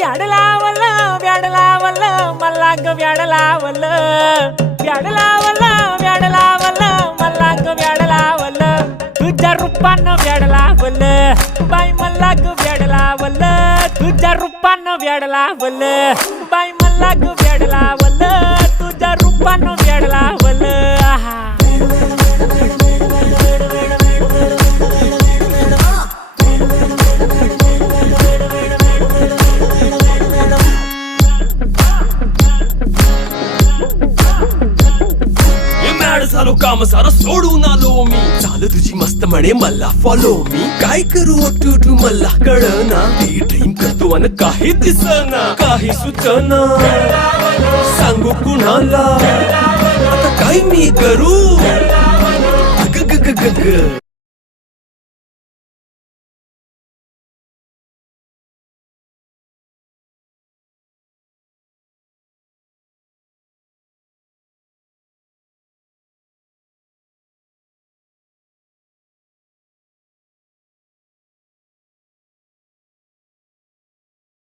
व्याड लावलं व्याड लावलं मला ग व्याड लावलं व्याड लावलं व्याड लावलं मला ग व्याड लावलं तुझ्या रूपानं व्याड लावलं बाई मला ग व्याड लावलं तुझ्या रूपानं व्याड लावलं बाई मला ग व्याड लावलं तुझ्या रूपानं व्याड लावलं आहा झालो काम सारं सोडून आलो मी चाल तुझी मस्त म्हणे मला फॉलो मी काय करू टू मला कळना ती ड्रीम करतो आणि काही दिसना काही सुचना सांगू कुणाला आता काय मी करू ग ग ग ग ग